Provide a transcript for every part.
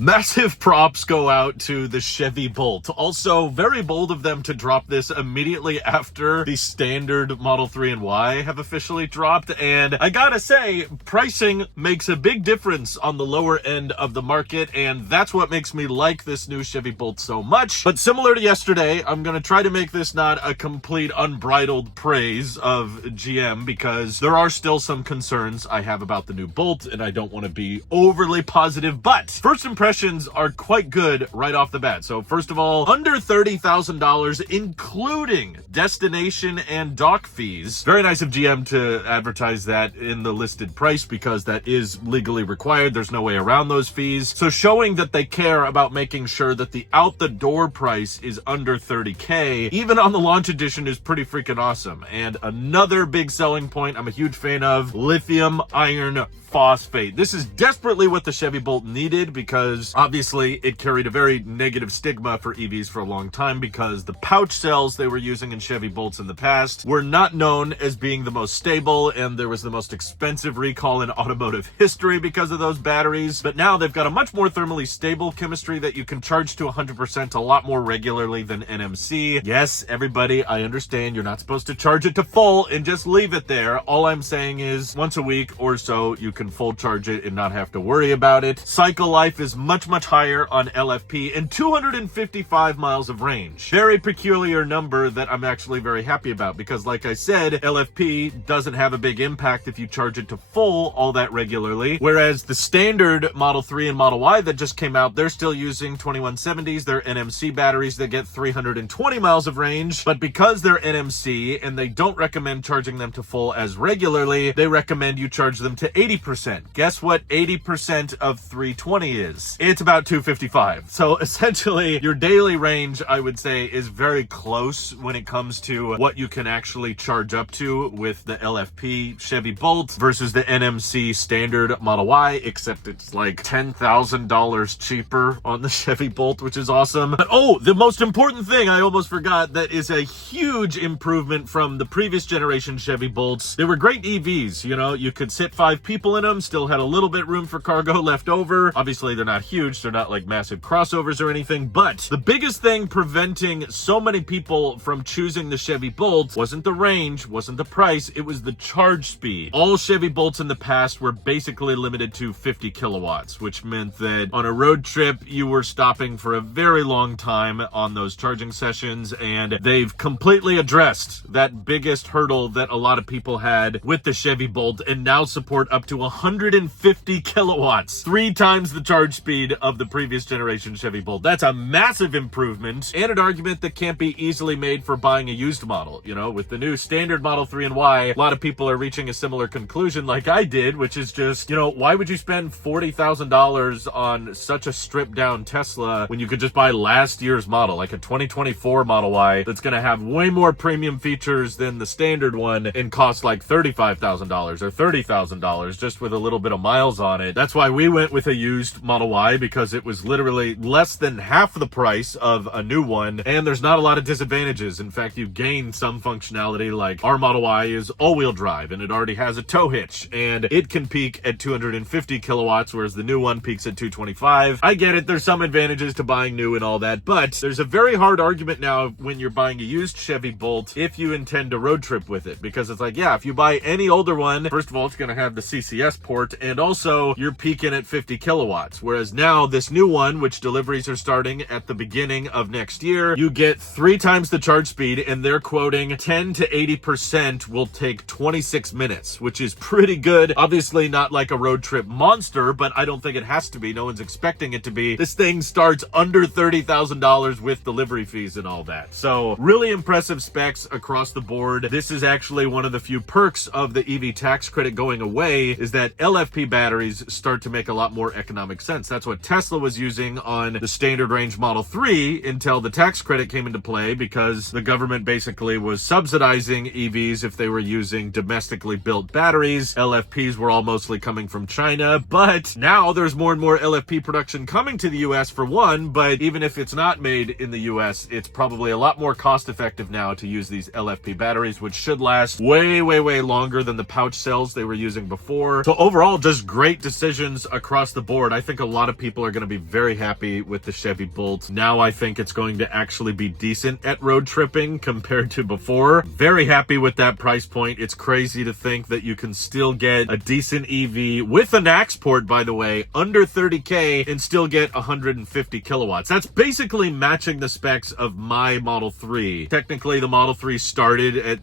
Massive props go out to the Chevy Bolt. Also, very bold of them to drop this immediately after the standard Model 3 and Y have officially dropped. And I gotta say, pricing makes a big difference on the lower end of the market, and that's what makes me like this new Chevy Bolt so much. But similar to yesterday, I'm gonna try to make this not a complete unbridled praise of GM, because there are still some concerns I have about the new Bolt, and I don't want to be overly positive. But first impressions are quite good right off the bat. So first of all, under $30,000, including destination and dock fees. Very nice of GM to advertise that in the listed price, because that is legally required. There's no way around those fees. So showing that they care about making sure that the out the door price is under $30K, even on the launch edition, is pretty freaking awesome. And another big selling point I'm a huge fan of, lithium iron phosphate. This is desperately what the Chevy Bolt needed, because obviously it carried a very negative stigma for EVs for a long time, because the pouch cells they were using in Chevy Bolts in the past were not known as being the most stable, and there was the most expensive recall in automotive history because of those batteries. But now they've got a much more thermally stable chemistry that you can charge to 100% a lot more regularly than NMC. Yes, everybody, I understand you're not supposed to charge it to full and just leave it there. All I'm saying is once a week or so you can full charge it and not have to worry about it. Cycle life is much higher on LFP, and 255 miles of range. Very peculiar number that I'm actually very happy about, because like I said, LFP doesn't have a big impact if you charge it to full all that regularly, whereas the standard Model 3 and Model Y that just came out, they're still using 2170s. They're NMC batteries that get 320 miles of range, but because they're NMC and they don't recommend charging them to full as regularly, they recommend you charge them to 80%. Guess what 80% of 320 is? It's about 255. So essentially, your daily range, I would say, is very close when it comes to what you can actually charge up to with the LFP Chevy Bolt versus the NMC standard Model Y, except it's like $10,000 cheaper on the Chevy Bolt, which is awesome. But oh, the most important thing I almost forgot, that is a huge improvement from the previous generation Chevy Bolts. They were great EVs, you know, you could sit 5 people in them, still had a little bit room for cargo left over. Obviously, they're not huge, they're not like massive crossovers or anything, but the biggest thing preventing so many people from choosing the Chevy Bolt wasn't the range, wasn't the price, it was the charge speed. All Chevy Bolts in the past were basically limited to 50 kilowatts, which meant that on a road trip, you were stopping for a very long time on those charging sessions, and they've completely addressed that biggest hurdle that a lot of people had with the Chevy Bolt, and now support up to 150 kilowatts, 3 times the charge speed of the previous generation Chevy Bolt. That's a massive improvement, and an argument that can't be easily made for buying a used model. You know, with the new standard Model 3 and Y, a lot of people are reaching a similar conclusion like I did, which is just, you know, why would you spend $40,000 on such a stripped down Tesla when you could just buy last year's model, like a 2024 Model Y that's going to have way more premium features than the standard one and cost like $35,000 or $30,000 just with a little bit of miles on it. That's why we went with a used Model Y, because it was literally less than half the price of a new one, and there's not a lot of disadvantages. In fact, you gain some functionality, like our Model Y is all-wheel drive, and it already has a tow hitch, and it can peak at 250 kilowatts, whereas the new one peaks at 225. I get it, there's some advantages to buying new and all that, but there's a very hard argument now when you're buying a used Chevy Bolt if you intend to road trip with it, because it's like, yeah, if you buy any older one, first of all, it's going to have the CCS port, and also you're peaking at 50 kilowatts, whereas now this new one, which deliveries are starting at the beginning of next year, you get 3 times the charge speed, and they're quoting 10 to 80% will take 26 minutes, which is pretty good. Obviously not like a road trip monster, but I don't think it has to be. No one's expecting it to be. This thing starts under $30,000 with delivery fees and all that. So really impressive specs across the board. This is actually one of the few perks of the EV tax credit going away, is that LFP batteries start to make a lot more economic sense. That's what Tesla was using on the standard range Model 3 until the tax credit came into play, because the government basically was subsidizing EVs if they were using domestically built batteries. LFPs were all mostly coming from China, but now there's more and more LFP production coming to the US for one, but even if it's not made in the US, it's probably a lot more cost effective now to use these LFP batteries, which should last way longer than the pouch cells they were using before. before. So overall, just great decisions across the board. I think a lot of people are going to be very happy with the Chevy Bolt. Now I think it's going to actually be decent at road tripping compared to before. Very happy with that price point. It's crazy to think that you can still get a decent EV with an AX port, by the way, under 30K and still get 150 kilowatts. That's basically matching the specs of my Model 3. Technically, the Model 3 started at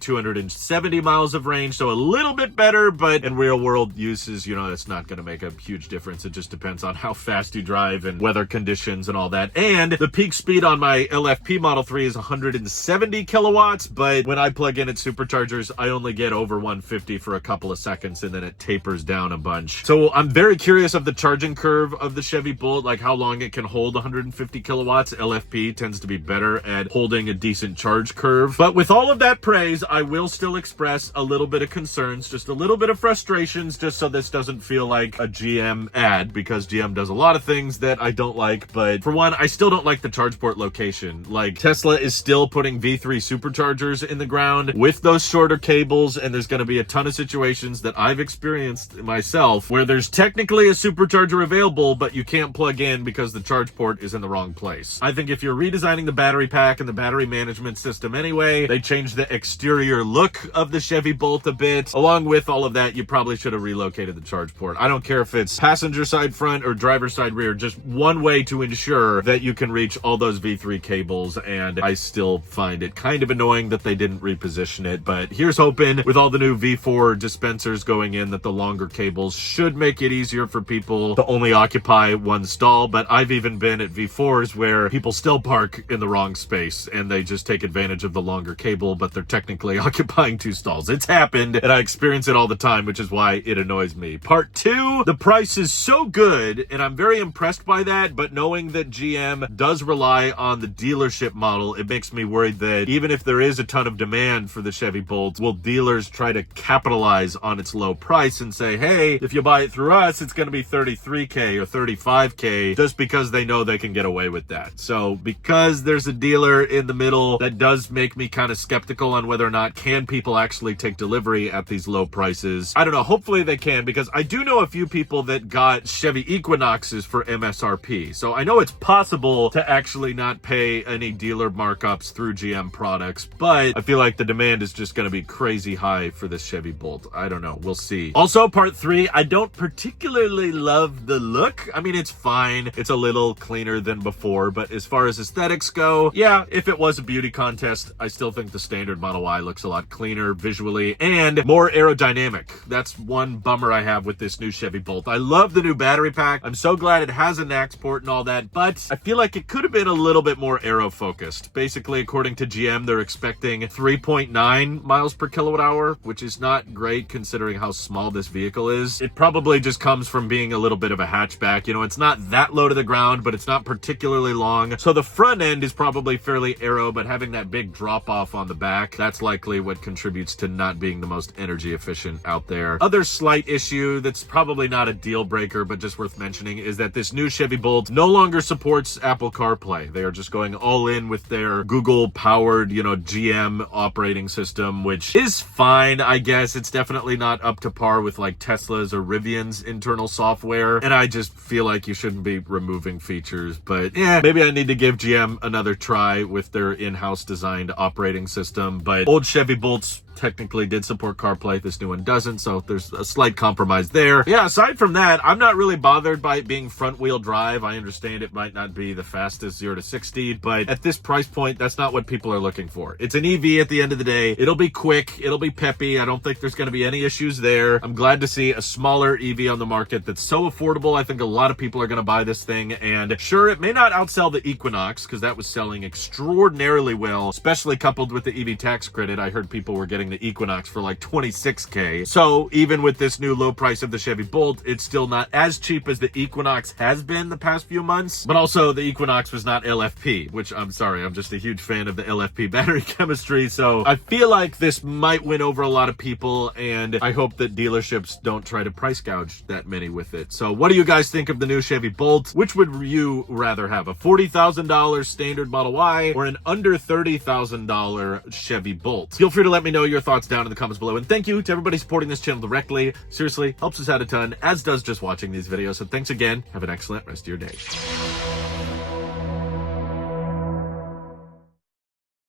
270 miles of range, so a little bit better, but in real world uses, it's not going to make a huge difference. It just depends on how fast you drive and weather conditions and all that. And the peak speed on my LFP Model 3 is 170 kilowatts, but when I plug in at superchargers, I only get over 150 for a couple of seconds, and then it tapers down a bunch. So I'm very curious of the charging curve of the Chevy Bolt, like how long it can hold 150 kilowatts. LFP tends to be better at holding a decent charge curve. But with all of that praise, I will still express a little bit of concerns, just a little bit of frustrations, just so this doesn't feel like a GM ad, because GM does a lot of things that I don't like. But for one, I still don't like the charge port location. Like, Tesla is still putting V3 superchargers in the ground with those shorter cables, and there's going to be a ton of situations that I've experienced myself where there's technically a supercharger available, but you can't plug in because the charge port is in the wrong place. I think if you're redesigning the battery pack and the battery management system anyway, they changed the exterior look of the Chevy Bolt a bit. Along with all of that, you probably should have relocated the charge port. I don't care if it's passenger side front or driver side rear, just one way to ensure that you can reach all those V3 cables, and I still find it kind of annoying that they didn't reposition it. But here's hoping with all the new V4 dispensers going in that the longer cables should make it easier for people to only occupy one stall. But I've even been at V4s where people still park in the wrong space and they just take advantage of the longer cable, but they're technically occupying two stalls. It's happened, and I experience it all the time, which is why it annoys me. Part two, the price is so good, and I'm very impressed by that, but knowing that GM does rely on the dealership model, it makes me worried that even if there is a ton of demand for the Chevy Bolt, will dealers try to capitalize on its low price and say, hey, if you buy it through us, it's going to be 33K or 35K, just because they know they can get away with that. So because there's a dealer in the middle, that does make me kind of skeptical on whether or not can people actually take delivery at these low prices. I don't know. Hopefully they can, because I do know a few people that got Chevy Equinoxes for MSRP. So I know it's possible to actually not pay any dealer markups through GM products, but I feel like the demand is just going to be crazy high for this Chevy Bolt. I don't know. We'll see. Also, part three, I don't particularly love the look. I mean, it's fine. It's a little cleaner than before, but as far as aesthetics go, yeah, if it was a beauty contest, I still think the standard Model Y looks a lot cleaner visually and more aerodynamic. That's one bummer I have with this new Chevy Bolt. I love the new battery pack. I'm so glad it has an AX port and all that, but I feel like it could have been a little bit more aero focused. Basically, according to GM, they're expecting 3.9 miles per kilowatt hour, which is not great considering how small this vehicle is. It probably just comes from being a little bit of a hatchback. It's not that low to the ground, but it's not particularly long. So the front end is probably fairly aero, but having that big drop off on the back, that's likely what contributes to not being the most energy efficient out there. Other slight issue that's probably not a deal breaker, but just worth mentioning, is that this new Chevy Bolt no longer supports Apple CarPlay. They are just going all in with their Google powered, GM operating system, which is fine, I guess. It's definitely not up to par with like Tesla's or Rivian's internal software, and I just feel like you shouldn't be removing features. But yeah, maybe I need to give GM another try with their in-house designed operating system. But old Chevy Bolts technically did support CarPlay. This new one doesn't, so there's a slight compromise there. Yeah, aside from that, I'm not really bothered by it being front-wheel drive. I understand it might not be the fastest 0 to 60, but at this price point, that's not what people are looking for. It's an EV at the end of the day. It'll be quick. It'll be peppy. I don't think there's going to be any issues there. I'm glad to see a smaller EV on the market that's so affordable. I think a lot of people are going to buy this thing, and sure, it may not outsell the Equinox, because that was selling extraordinarily well, especially coupled with the EV tax credit. I heard people were getting the Equinox for like 26K. So even with this new low price of the Chevy Bolt, it's still not as cheap as the Equinox has been the past few months. But also the Equinox was not LFP, which I'm sorry, I'm just a huge fan of the LFP battery chemistry. So I feel like this might win over a lot of people, and I hope that dealerships don't try to price gouge that many with it. So what do you guys think of the new Chevy Bolt? Which would you rather have, a $40,000 standard Model Y or an under $30,000 Chevy Bolt? Feel free to let me know your your thoughts down in the comments below. And thank you to everybody supporting this channel directly. Seriously, helps us out a ton, as does just watching these videos. So thanks again. Have an excellent rest of your day.